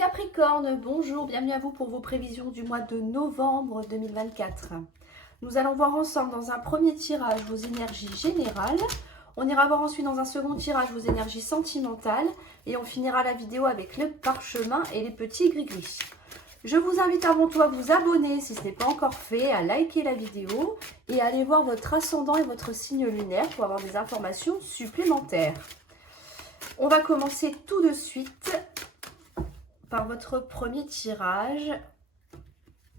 Capricorne, bonjour, bienvenue à vous pour vos prévisions du mois de novembre 2024. Nous allons voir ensemble dans un premier tirage vos énergies générales. On ira voir ensuite dans un second tirage vos énergies sentimentales. Et on finira la vidéo avec le parchemin et les petits gris-gris. Je vous invite avant tout à vous abonner si ce n'est pas encore fait, à liker la vidéo et à aller voir votre ascendant et votre signe lunaire pour avoir des informations supplémentaires. On va commencer tout de suite par votre premier tirage,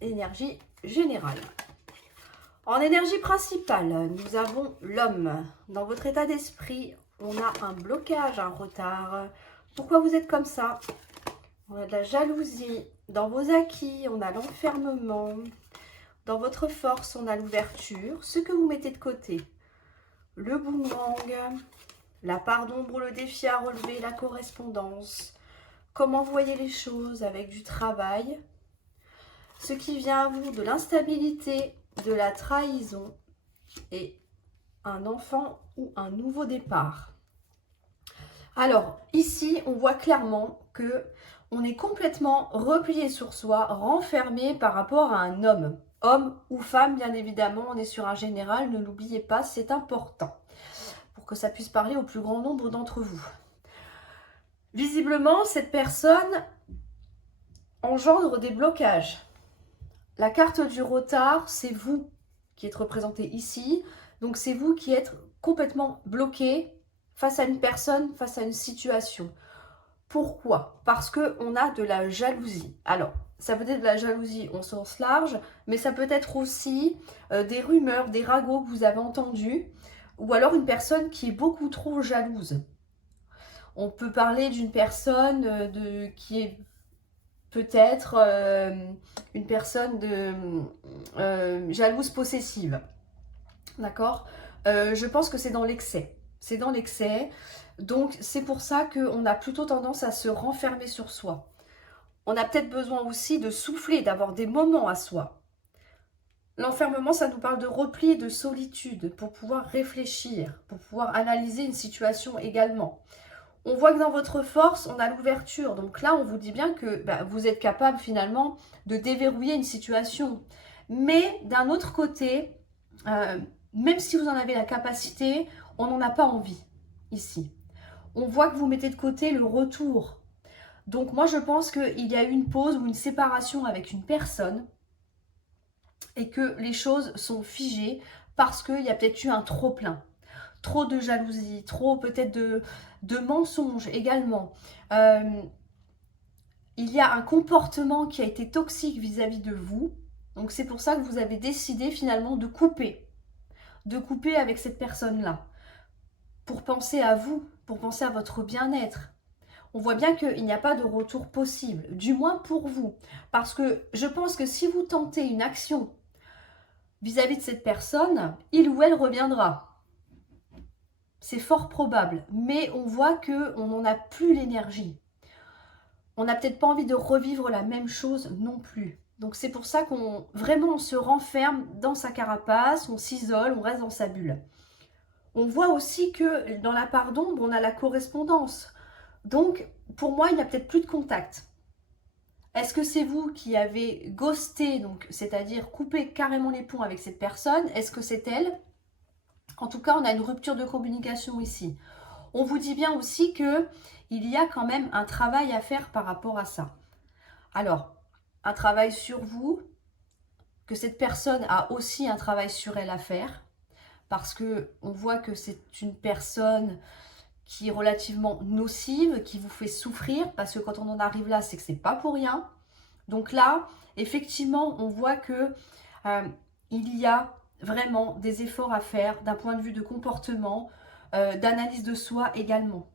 énergie générale. En énergie principale, nous avons l'homme. Dans votre état d'esprit, on a un blocage, un retard. Pourquoi vous êtes comme ça? On a de la jalousie. Dans vos acquis, on a l'enfermement. Dans votre force, on a l'ouverture. Ce que vous mettez de côté, le boomerang, la part d'ombre, le défi à relever, la correspondance. Comment vous voyez les choses avec du travail. Ce qui vient à vous de l'instabilité, de la trahison et un enfant ou un nouveau départ. Alors, ici, on voit clairement que on est complètement replié sur soi, renfermé par rapport à un homme. Homme ou femme, bien évidemment, on est sur un général, ne l'oubliez pas, c'est important pour que ça puisse parler au plus grand nombre d'entre vous. Visiblement, cette personne engendre des blocages. La carte du retard, c'est vous qui êtes représenté ici. Donc, c'est vous qui êtes complètement bloqué face à une personne, face à une situation. Pourquoi? Parce qu'on a de la jalousie. Alors, ça peut être de la jalousie au sens large, mais ça peut être aussi des rumeurs, des ragots que vous avez entendus, ou alors une personne qui est beaucoup trop jalouse. On peut parler d'une personne qui est peut-être une personne jalouse possessive. D'accord? Je pense que c'est dans l'excès. C'est dans l'excès. Donc, c'est pour ça qu'on a plutôt tendance à se renfermer sur soi. On a peut-être besoin aussi de souffler, d'avoir des moments à soi. L'enfermement, ça nous parle de repli, de solitude, pour pouvoir réfléchir, pour pouvoir analyser une situation également. On voit que dans votre force, on a l'ouverture. Donc là, on vous dit bien que vous êtes capable finalement de déverrouiller une situation. Mais d'un autre côté, même si vous en avez la capacité, on n'en a pas envie ici. On voit que vous mettez de côté le retour. Donc moi, je pense qu'il y a eu une pause ou une séparation avec une personne et que les choses sont figées parce qu'il y a peut-être eu un trop-plein. Trop de jalousie, trop peut-être de mensonges également. Il y a un comportement qui a été toxique vis-à-vis de vous. Donc c'est pour ça que vous avez décidé finalement de couper avec cette personne-là. Pour penser à vous, pour penser à votre bien-être. On voit bien qu'il n'y a pas de retour possible, du moins pour vous. Parce que je pense que si vous tentez une action vis-à-vis de cette personne, il ou elle reviendra. C'est fort probable, mais on voit qu'on n'en a plus l'énergie. On n'a peut-être pas envie de revivre la même chose non plus. Donc c'est pour ça qu'on vraiment on se renferme dans sa carapace, on s'isole, on reste dans sa bulle. On voit aussi que dans la part d'ombre, on a la correspondance. Donc pour moi, il n'y a peut-être plus de contact. Est-ce que c'est vous qui avez ghosté, donc c'est-à-dire coupé carrément les ponts avec cette personne? Est-ce que c'est elle? En tout cas, on a une rupture de communication ici. On vous dit bien aussi qu'il y a quand même un travail à faire par rapport à ça. Alors, un travail sur vous, que cette personne a aussi un travail sur elle à faire, parce qu'on voit que c'est une personne qui est relativement nocive, qui vous fait souffrir, parce que quand on en arrive là, c'est que c'est pas pour rien. Donc là, effectivement, on voit que il y a vraiment des efforts à faire d'un point de vue de comportement, d'analyse de soi également.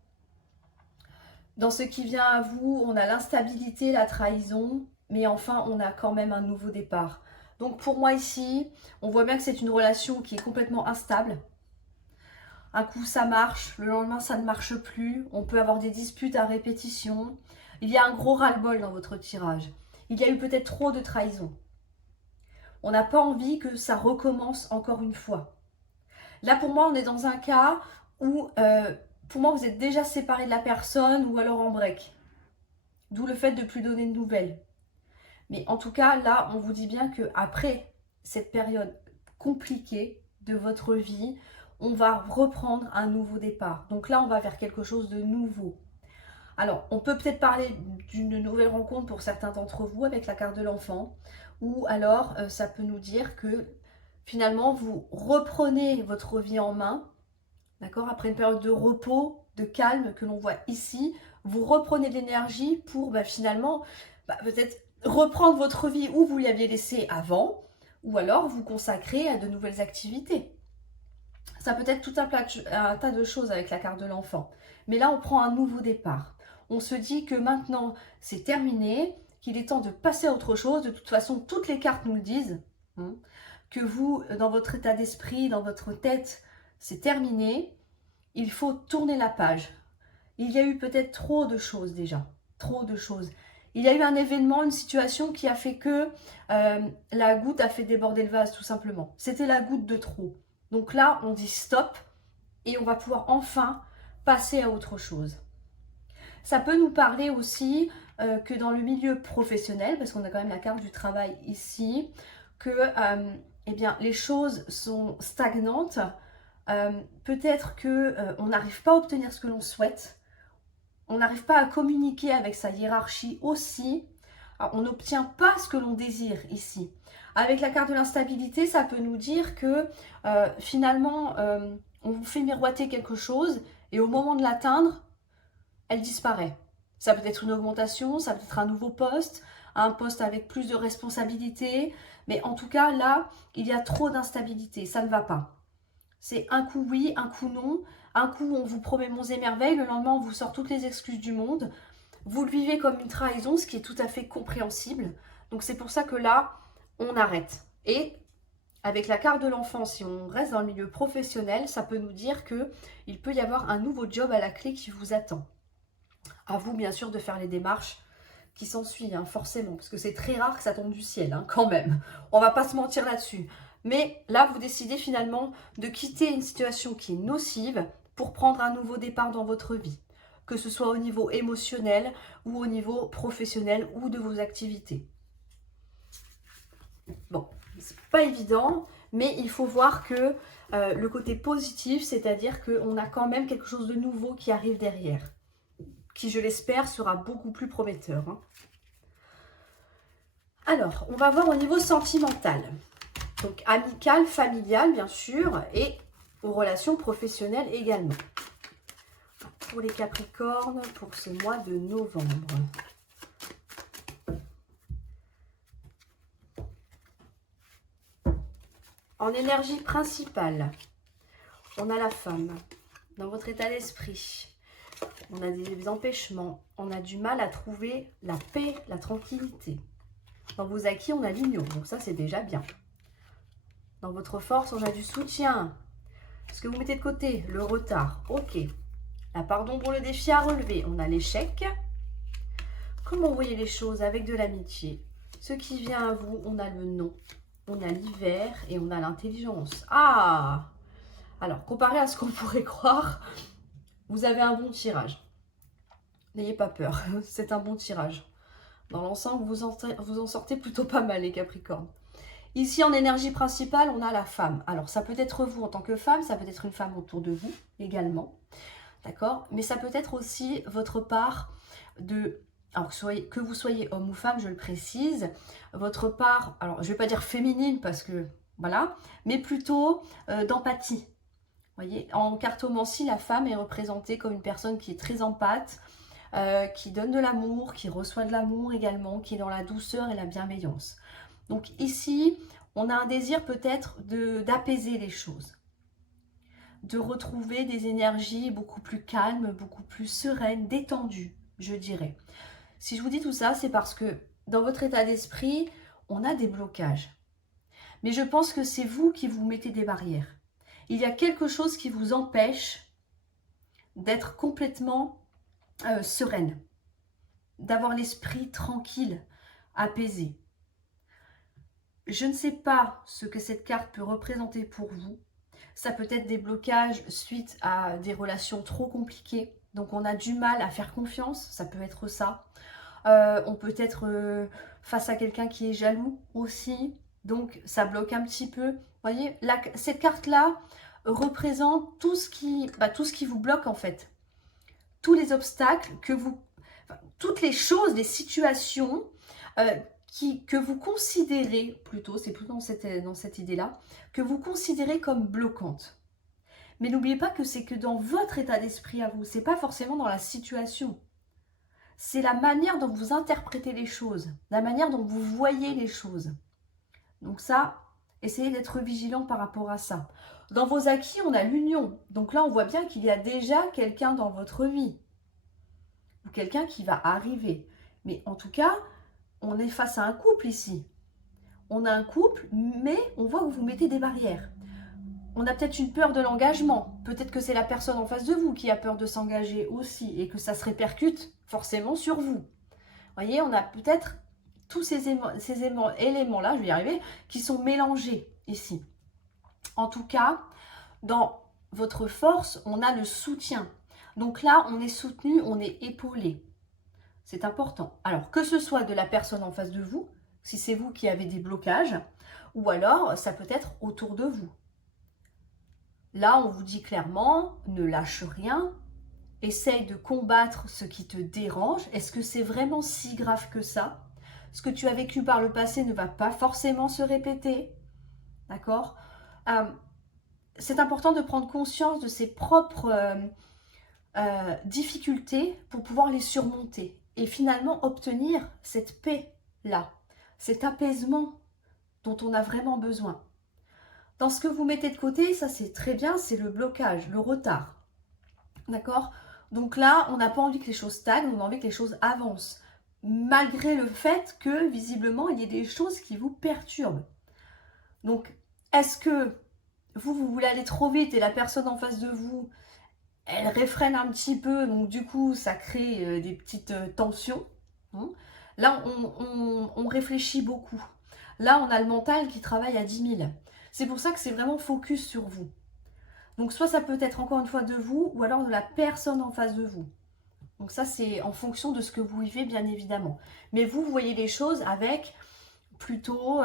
Dans ce qui vient à vous, on a l'instabilité, la trahison, mais enfin, on a quand même un nouveau départ. Donc pour moi ici, on voit bien que c'est une relation qui est complètement instable. Un coup, ça marche, le lendemain, ça ne marche plus. On peut avoir des disputes à répétition. Il y a un gros ras-le-bol dans votre tirage. Il y a eu peut-être trop de trahison. On n'a pas envie que ça recommence encore une fois. Là, pour moi, on est dans un cas où, pour moi, vous êtes déjà séparé de la personne ou alors en break. D'où le fait de ne plus donner de nouvelles. Mais en tout cas, là, on vous dit bien qu'après cette période compliquée de votre vie, on va reprendre un nouveau départ. Donc là, on va vers quelque chose de nouveau. Alors, on peut peut-être parler d'une nouvelle rencontre pour certains d'entre vous avec la carte de l'enfant. Ou alors, ça peut nous dire que finalement, vous reprenez votre vie en main. D'accord? Après une période de repos, de calme que l'on voit ici, vous reprenez de l'énergie pour finalement peut-être reprendre votre vie où vous l'aviez laissée avant, ou alors vous consacrer à de nouvelles activités. Ça peut être tout un tas de choses avec la carte de l'enfant. Mais là, on prend un nouveau départ. On se dit que maintenant, c'est terminé, qu'il est temps de passer à autre chose. De toute façon, toutes les cartes nous le disent. Hein, que vous, dans votre état d'esprit, dans votre tête, c'est terminé. Il faut tourner la page. Il y a eu peut-être trop de choses déjà. Trop de choses. Il y a eu un événement, une situation qui a fait que la goutte a fait déborder le vase, tout simplement. C'était la goutte de trop. Donc là, on dit stop et on va pouvoir enfin passer à autre chose. Ça peut nous parler aussi que dans le milieu professionnel, parce qu'on a quand même la carte du travail ici, que eh bien, les choses sont stagnantes. Peut-être qu'on n'arrive pas à obtenir ce que l'on souhaite. On n'arrive pas à communiquer avec sa hiérarchie aussi. Alors, on n'obtient pas ce que l'on désire ici. Avec la carte de l'instabilité, ça peut nous dire que finalement, on vous fait miroiter quelque chose et au moment de l'atteindre, elle disparaît. Ça peut être une augmentation, ça peut être un nouveau poste, un poste avec plus de responsabilités. Mais en tout cas, là, il y a trop d'instabilité. Ça ne va pas. C'est un coup oui, un coup non. Un coup, on vous promet monts et merveilles. Le lendemain, on vous sort toutes les excuses du monde. Vous le vivez comme une trahison, ce qui est tout à fait compréhensible. Donc c'est pour ça que là, on arrête. Et avec la carte de l'enfant, si on reste dans le milieu professionnel, ça peut nous dire qu'il peut y avoir un nouveau job à la clé qui vous attend. À vous, bien sûr, de faire les démarches qui s'ensuivent, forcément, parce que c'est très rare que ça tombe du ciel, quand même. On va pas se mentir là-dessus. Mais là, vous décidez finalement de quitter une situation qui est nocive pour prendre un nouveau départ dans votre vie, que ce soit au niveau émotionnel ou au niveau professionnel ou de vos activités. Bon, c'est pas évident, mais il faut voir que le côté positif, c'est-à-dire qu'on a quand même quelque chose de nouveau qui arrive derrière, qui, je l'espère, sera beaucoup plus prometteur. Alors, on va voir au niveau sentimental. Donc, amical, familial, bien sûr, et aux relations professionnelles également. Pour les Capricornes, pour ce mois de novembre. En énergie principale, on a la femme. Dans votre état d'esprit, on a des empêchements. On a du mal à trouver la paix, la tranquillité. Dans vos acquis, on a l'union. Donc ça, c'est déjà bien. Dans votre force, on a du soutien. Ce que vous mettez de côté, le retard. Ok. La part d'ombre, le défi à relever. On a l'échec. Comment vous voyez les choses avec de l'amitié? Ce qui vient à vous, on a le non. On a l'hiver et on a l'intelligence. Ah! Alors, comparé à ce qu'on pourrait croire, vous avez un bon tirage. N'ayez pas peur, c'est un bon tirage. Dans l'ensemble, vous en sortez plutôt pas mal, les Capricornes. Ici, en énergie principale, on a la femme. Alors, ça peut être vous en tant que femme, ça peut être une femme autour de vous également. D'accord? Mais ça peut être aussi votre part de... Alors, que vous soyez homme ou femme, je le précise. Votre part, alors je ne vais pas dire féminine parce que... Voilà. Mais plutôt d'empathie. Vous voyez, en cartomancie, la femme est représentée comme une personne qui est très empathe, qui donne de l'amour, qui reçoit de l'amour également, qui est dans la douceur et la bienveillance. Donc ici, on a un désir peut-être d'apaiser les choses, de retrouver des énergies beaucoup plus calmes, beaucoup plus sereines, détendues, je dirais. Si je vous dis tout ça, c'est parce que dans votre état d'esprit, on a des blocages. Mais je pense que c'est vous qui vous mettez des barrières. Il y a quelque chose qui vous empêche d'être complètement sereine, d'avoir l'esprit tranquille, apaisé. Je ne sais pas ce que cette carte peut représenter pour vous. Ça peut être des blocages suite à des relations trop compliquées. Donc on a du mal à faire confiance, ça peut être ça. On peut être face à quelqu'un qui est jaloux aussi. Donc, ça bloque un petit peu. Vous voyez, cette carte-là représente tout ce qui vous bloque en fait. Tous les obstacles toutes les choses, les situations que vous considérez, c'est plutôt dans cette idée-là, que vous considérez comme bloquantes. Mais n'oubliez pas que c'est que dans votre état d'esprit à vous, c'est pas forcément dans la situation. C'est la manière dont vous interprétez les choses, la manière dont vous voyez les choses. Donc ça, essayez d'être vigilant par rapport à ça. Dans vos acquis, on a l'union. Donc là, on voit bien qu'il y a déjà quelqu'un dans votre vie. Ou quelqu'un qui va arriver. Mais en tout cas, on est face à un couple ici. On a un couple, mais on voit que vous mettez des barrières. On a peut-être une peur de l'engagement. Peut-être que c'est la personne en face de vous qui a peur de s'engager aussi et que ça se répercute forcément sur vous. Vous voyez, on a peut-être tous ces éléments-là, je vais y arriver, qui sont mélangés ici. En tout cas, dans votre force, on a le soutien. Donc là, on est soutenu, on est épaulé. C'est important. Alors, que ce soit de la personne en face de vous, si c'est vous qui avez des blocages, ou alors ça peut être autour de vous. Là, on vous dit clairement, ne lâche rien, essaye de combattre ce qui te dérange. Est-ce que c'est vraiment si grave que ça? Ce que tu as vécu par le passé ne va pas forcément se répéter. D'accord? C'est important de prendre conscience de ses propres difficultés pour pouvoir les surmonter. Et finalement obtenir cette paix-là, cet apaisement dont on a vraiment besoin. Dans ce que vous mettez de côté, ça c'est très bien, c'est le blocage, le retard. D'accord? Donc là, on n'a pas envie que les choses stagnent, on a envie que les choses avancent. Malgré le fait que, visiblement, il y ait des choses qui vous perturbent. Donc, est-ce que vous voulez aller trop vite et la personne en face de vous, elle réfrène un petit peu, donc du coup, ça crée des petites tensions. Là, on réfléchit beaucoup. Là, on a le mental qui travaille à 10 000. C'est pour ça que c'est vraiment focus sur vous. Donc, soit ça peut être encore une fois de vous, ou alors de la personne en face de vous. Donc ça, c'est en fonction de ce que vous vivez, bien évidemment. Mais vous voyez les choses avec plutôt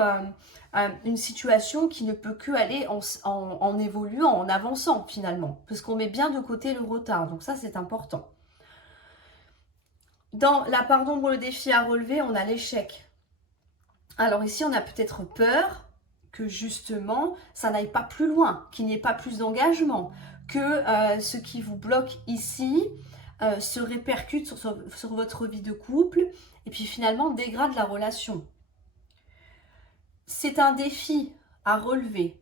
une situation qui ne peut que aller en évoluant, en avançant finalement. Parce qu'on met bien de côté le retard. Donc ça, c'est important. Dans la part d'ombre, le défi à relever, on a l'échec. Alors ici, on a peut-être peur que justement, ça n'aille pas plus loin, qu'il n'y ait pas plus d'engagement, que ce qui vous bloque ici se répercute sur votre vie de couple et puis finalement dégrade la relation. C'est un défi à relever.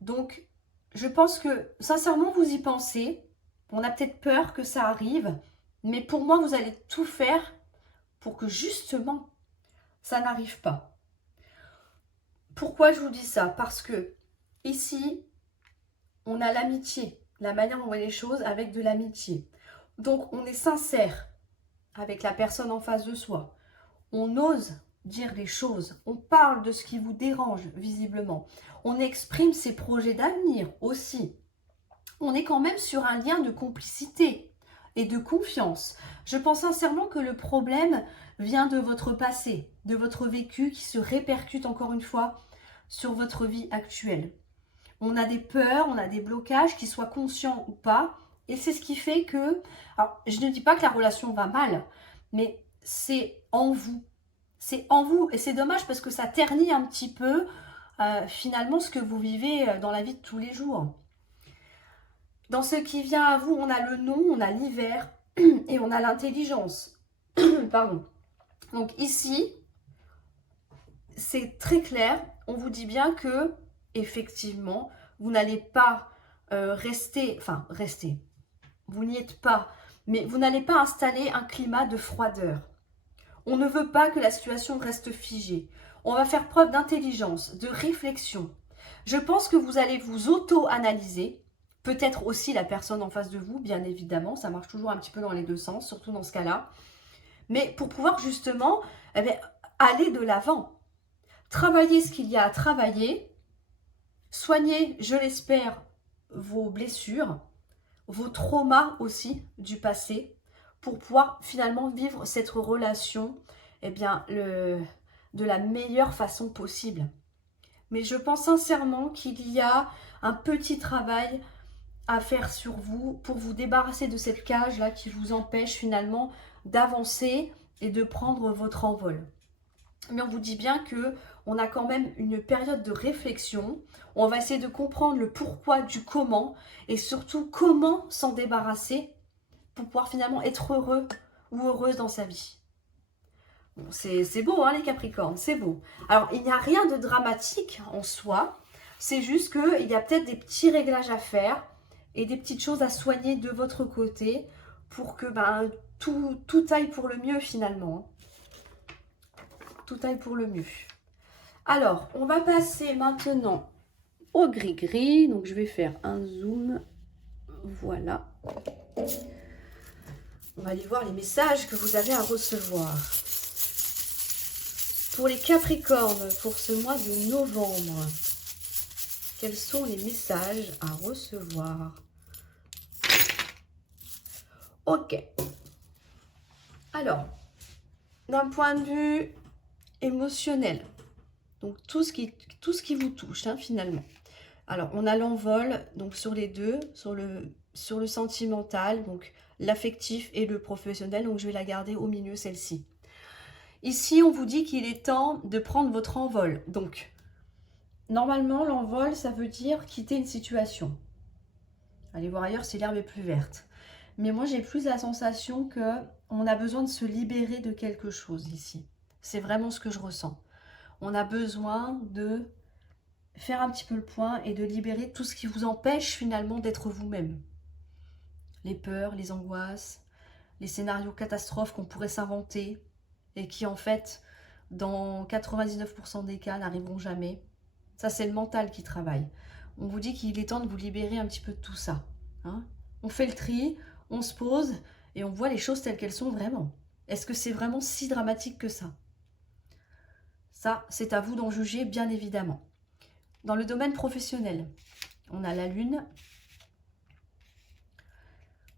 Donc, je pense que sincèrement, vous y pensez. On a peut-être peur que ça arrive, mais pour moi, vous allez tout faire pour que justement, ça n'arrive pas. Pourquoi je vous dis ça? Parce que ici, on a l'amitié, la manière dont on voit les choses avec de l'amitié. Donc, on est sincère avec la personne en face de soi. On ose dire les choses. On parle de ce qui vous dérange, visiblement. On exprime ses projets d'avenir aussi. On est quand même sur un lien de complicité et de confiance. Je pense sincèrement que le problème vient de votre passé, de votre vécu qui se répercute encore une fois sur votre vie actuelle. On a des peurs, on a des blocages, qu'ils soient conscients ou pas. Et c'est ce qui fait que, alors je ne dis pas que la relation va mal, mais c'est en vous. C'est en vous. Et c'est dommage parce que ça ternit un petit peu finalement ce que vous vivez dans la vie de tous les jours. Dans ce qui vient à vous, on a le nom, on a l'hiver et on a l'intelligence. Pardon. Donc ici, c'est très clair. On vous dit bien que, effectivement, vous n'allez pas rester. Vous n'y êtes pas, mais vous n'allez pas installer un climat de froideur. On ne veut pas que la situation reste figée. On va faire preuve d'intelligence, de réflexion. Je pense que vous allez vous auto-analyser, peut-être aussi la personne en face de vous, bien évidemment, ça marche toujours un petit peu dans les deux sens, surtout dans ce cas-là. Mais pour pouvoir justement aller de l'avant, travailler ce qu'il y a à travailler, soigner, je l'espère, vos blessures, vos traumas aussi du passé, pour pouvoir finalement vivre cette relation eh bien, de la meilleure façon possible. Mais je pense sincèrement qu'il y a un petit travail à faire sur vous pour vous débarrasser de cette cage-là qui vous empêche finalement d'avancer et de prendre votre envol. Mais on vous dit bien que on a quand même une période de réflexion. On va essayer de comprendre le pourquoi du comment et surtout comment s'en débarrasser pour pouvoir finalement être heureux ou heureuse dans sa vie. Bon, c'est beau, hein, les Capricornes, c'est beau. Alors, il n'y a rien de dramatique en soi. C'est juste qu'il y a peut-être des petits réglages à faire et des petites choses à soigner de votre côté pour que tout aille pour le mieux finalement. Tout aille pour le mieux. Alors, on va passer maintenant au gris-gris. Donc, je vais faire un zoom. Voilà. On va aller voir les messages que vous avez à recevoir. Pour les Capricornes, pour ce mois de novembre, quels sont les messages à recevoir? Ok. Alors, d'un point de vue émotionnel, donc tout ce qui vous touche, hein, finalement. Alors, on a l'envol, donc sur les deux, sur le sentimental, donc l'affectif et le professionnel, donc je vais la garder au milieu, celle-ci. Ici, on vous dit qu'il est temps de prendre votre envol. Donc, normalement, l'envol, ça veut dire quitter une situation. Allez voir ailleurs si l'herbe est plus verte. Mais moi, j'ai plus la sensation qu'on a besoin de se libérer de quelque chose ici. C'est vraiment ce que je ressens. On a besoin de faire un petit peu le point et de libérer tout ce qui vous empêche finalement d'être vous-même. Les peurs, les angoisses, les scénarios catastrophes qu'on pourrait s'inventer et qui en fait, dans 99% des cas, n'arriveront jamais. Ça, c'est le mental qui travaille. On vous dit qu'il est temps de vous libérer un petit peu de tout ça. Hein, on fait le tri, on se pose et on voit les choses telles qu'elles sont vraiment. Est-ce que c'est vraiment si dramatique que ça? Ça, c'est à vous d'en juger, bien évidemment. Dans le domaine professionnel, on a la lune,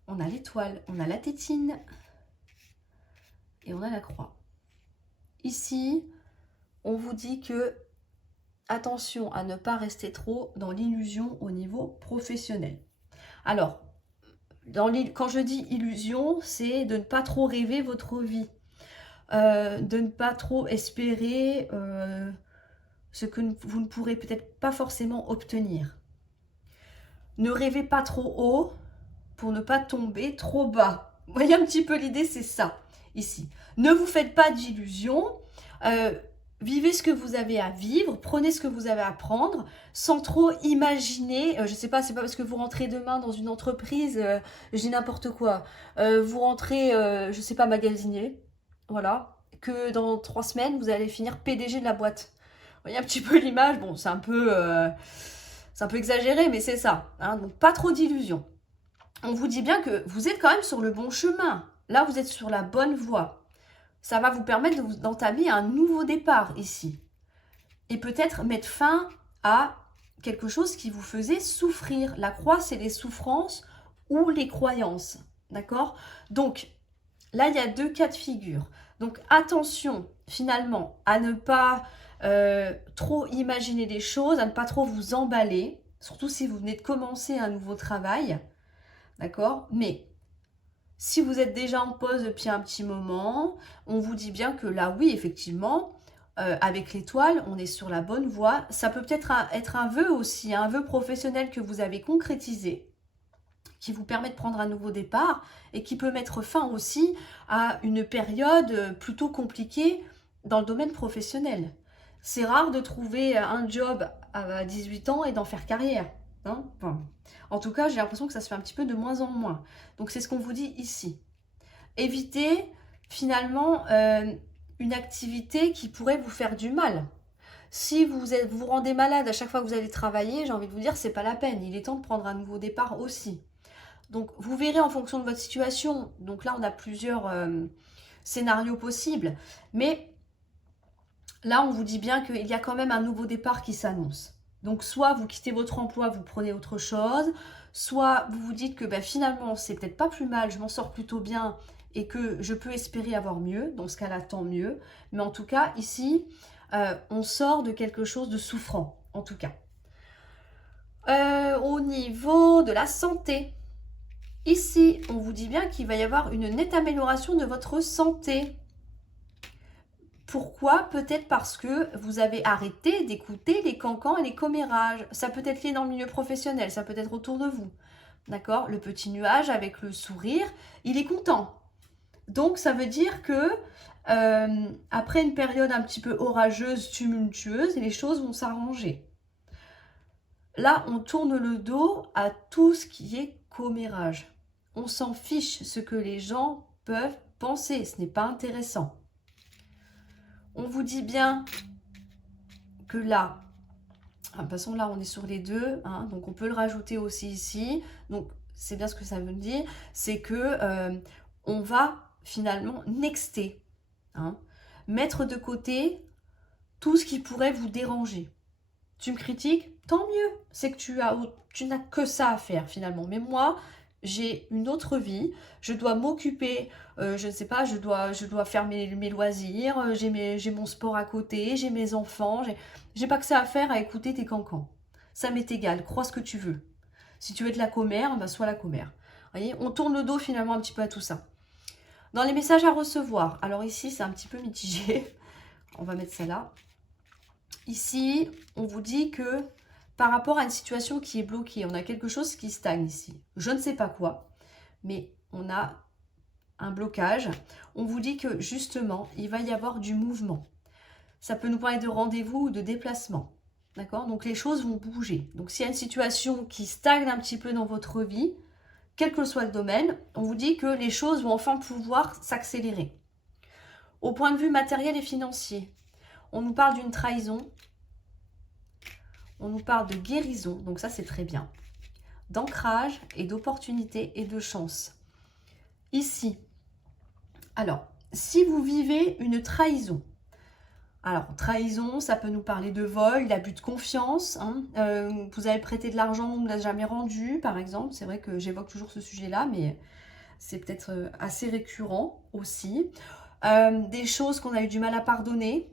on a l'étoile, on a la tétine et on a la croix. Ici, on vous dit que attention à ne pas rester trop dans l'illusion au niveau professionnel. Alors, quand je dis illusion, c'est de ne pas trop rêver votre vie, de ne pas trop espérer ce que vous ne pourrez peut-être pas forcément obtenir. Ne rêvez pas trop haut pour ne pas tomber trop bas. Vous voyez un petit peu l'idée, c'est ça, ici. Ne vous faites pas d'illusions. Vivez ce que vous avez à vivre, prenez ce que vous avez à prendre, sans trop imaginer, je sais pas, c'est pas parce que vous rentrez demain dans une entreprise, je dis n'importe quoi, vous rentrez, je sais pas, magasinier, voilà, que dans 3 semaines, vous allez finir PDG de la boîte. Vous voyez un petit peu l'image, bon, c'est un peu exagéré, mais c'est ça, hein, donc pas trop d'illusions. On vous dit bien que vous êtes quand même sur le bon chemin, là vous êtes sur la bonne voie. Ça va vous permettre d'entamer un nouveau départ ici. Et peut-être mettre fin à quelque chose qui vous faisait souffrir. La croix, c'est les souffrances ou les croyances. D'accord? Donc, là, il y a 2 cas de figure. Donc, attention, finalement, à ne pas trop imaginer les choses, à ne pas trop vous emballer. Surtout si vous venez de commencer un nouveau travail. D'accord? Mais si vous êtes déjà en pause depuis un petit moment, on vous dit bien que là, oui, effectivement, avec l'étoile, on est sur la bonne voie. Ça peut peut-être être un vœu aussi, un vœu professionnel que vous avez concrétisé, qui vous permet de prendre un nouveau départ et qui peut mettre fin aussi à une période plutôt compliquée dans le domaine professionnel. C'est rare de trouver un job à 18 ans et d'en faire carrière. Hein, enfin, en tout cas, j'ai l'impression que ça se fait un petit peu de moins en moins. Donc, c'est ce qu'on vous dit ici. Évitez finalement une activité qui pourrait vous faire du mal. Si vous rendez malade à chaque fois que vous allez travailler, j'ai envie de vous dire, c'est pas la peine. Il est temps de prendre un nouveau départ aussi. Donc, vous verrez en fonction de votre situation. Donc là, on a plusieurs scénarios possibles. Mais là, on vous dit bien qu'il y a quand même un nouveau départ qui s'annonce. Donc, soit vous quittez votre emploi, vous prenez autre chose, soit vous vous dites que ben, finalement, c'est peut-être pas plus mal, je m'en sors plutôt bien et que je peux espérer avoir mieux. Dans ce cas-là, tant mieux. Mais en tout cas, ici, on sort de quelque chose de souffrant, en tout cas. Au niveau de la santé, ici, on vous dit bien qu'il va y avoir une nette amélioration de votre santé. Pourquoi? Peut-être parce que vous avez arrêté d'écouter les cancans et les commérages. Ça peut être lié dans le milieu professionnel, ça peut être autour de vous. D'accord? Le petit nuage avec le sourire, il est content. Donc ça veut dire que après une période un petit peu orageuse, tumultueuse, les choses vont s'arranger. Là, on tourne le dos à tout ce qui est commérage. On s'en fiche ce que les gens peuvent penser, ce n'est pas intéressant. On vous dit bien que là, de toute façon là on est sur les deux, hein, donc on peut le rajouter aussi ici. Donc c'est bien ce que ça veut dire, c'est que on va finalement nexter, hein, mettre de côté tout ce qui pourrait vous déranger. Tu me critiques, tant mieux, c'est que tu n'as que ça à faire finalement. Mais moi, j'ai une autre vie, je dois m'occuper, je ne sais pas, je dois faire mes loisirs, j'ai mon sport à côté, j'ai mes enfants, j'ai pas que ça à faire à écouter tes cancans. Ça m'est égal, crois ce que tu veux. Si tu veux de la commère, ben sois la commère. Vous voyez, on tourne le dos finalement un petit peu à tout ça. Dans les messages à recevoir, alors ici c'est un petit peu mitigé, on va mettre ça là. Ici, on vous dit que par rapport à une situation qui est bloquée, on a quelque chose qui stagne ici. Je ne sais pas quoi, mais on a un blocage. On vous dit que justement, il va y avoir du mouvement. Ça peut nous parler de rendez-vous ou de déplacement. D'accord? Donc les choses vont bouger. Donc s'il y a une situation qui stagne un petit peu dans votre vie, quel que soit le domaine, on vous dit que les choses vont enfin pouvoir s'accélérer. Au point de vue matériel et financier, on nous parle d'une trahison, on nous parle de guérison, donc ça c'est très bien, d'ancrage et d'opportunité et de chance. Ici, alors, si vous vivez une trahison, alors trahison, ça peut nous parler de vol, d'abus de confiance, hein, vous avez prêté de l'argent, on ne l'a jamais rendu, par exemple, c'est vrai que j'évoque toujours ce sujet-là, mais c'est peut-être assez récurrent aussi. Des choses qu'on a eu du mal à pardonner,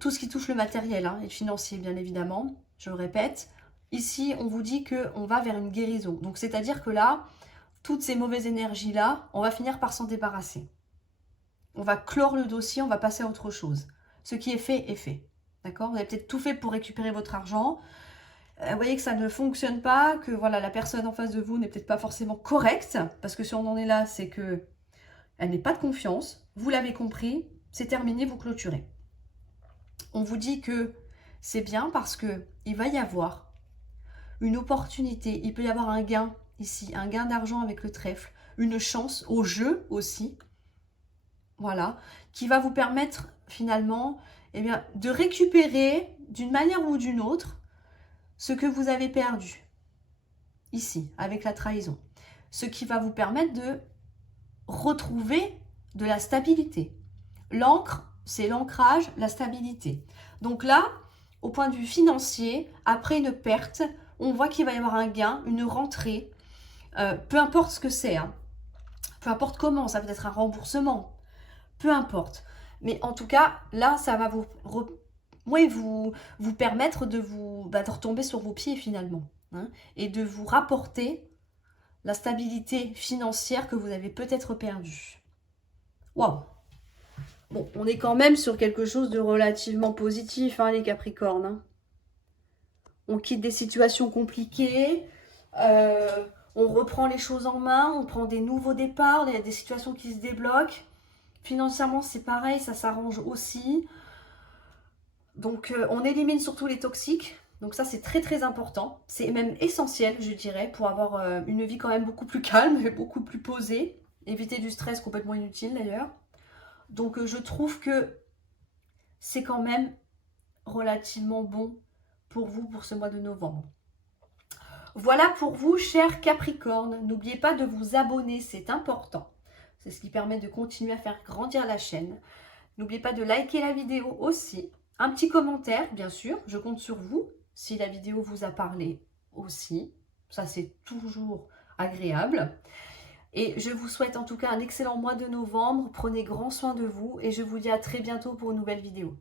tout ce qui touche le matériel, hein, et le financier bien évidemment, je le répète. Ici, on vous dit qu'on va vers une guérison. Donc, c'est-à-dire que là, toutes ces mauvaises énergies-là, on va finir par s'en débarrasser. On va clore le dossier, on va passer à autre chose. Ce qui est fait est fait. D'accord? Vous avez peut-être tout fait pour récupérer votre argent. Vous voyez que ça ne fonctionne pas, que voilà, la personne en face de vous n'est peut-être pas forcément correcte. Parce que si on en est là, c'est que elle n'est pas de confiance. Vous l'avez compris, c'est terminé, vous clôturez. On vous dit que c'est bien parce que il va y avoir une opportunité, il peut y avoir un gain ici, un gain d'argent avec le trèfle, une chance au jeu aussi, voilà, qui va vous permettre finalement eh bien, de récupérer d'une manière ou d'une autre ce que vous avez perdu ici, avec la trahison. Ce qui va vous permettre de retrouver de la stabilité. L'ancre, c'est l'ancrage, la stabilité. Donc là, au point de vue financier, après une perte, on voit qu'il va y avoir un gain, une rentrée, peu importe ce que c'est, hein. Peu importe comment, ça peut être un remboursement, peu importe. Mais en tout cas, là, ça va vous permettre de de retomber sur vos pieds finalement, hein, et de vous rapporter la stabilité financière que vous avez peut-être perdue. Waouh! Bon, on est quand même sur quelque chose de relativement positif, hein, les Capricornes, hein. On quitte des situations compliquées, on reprend les choses en main, on prend des nouveaux départs, il y a des situations qui se débloquent. Financièrement, c'est pareil, ça s'arrange aussi. Donc, on élimine surtout les toxiques. Donc ça, c'est très très important. C'est même essentiel, je dirais, pour avoir une vie quand même beaucoup plus calme et beaucoup plus posée. Éviter du stress complètement inutile d'ailleurs. Donc, je trouve que c'est quand même relativement bon pour vous pour ce mois de novembre. Voilà pour vous, chers Capricornes. N'oubliez pas de vous abonner, c'est important. C'est ce qui permet de continuer à faire grandir la chaîne. N'oubliez pas de liker la vidéo aussi. Un petit commentaire, bien sûr, je compte sur vous, si la vidéo vous a parlé aussi. Ça, c'est toujours agréable. Et je vous souhaite en tout cas un excellent mois de novembre. Prenez grand soin de vous et je vous dis à très bientôt pour une nouvelle vidéo.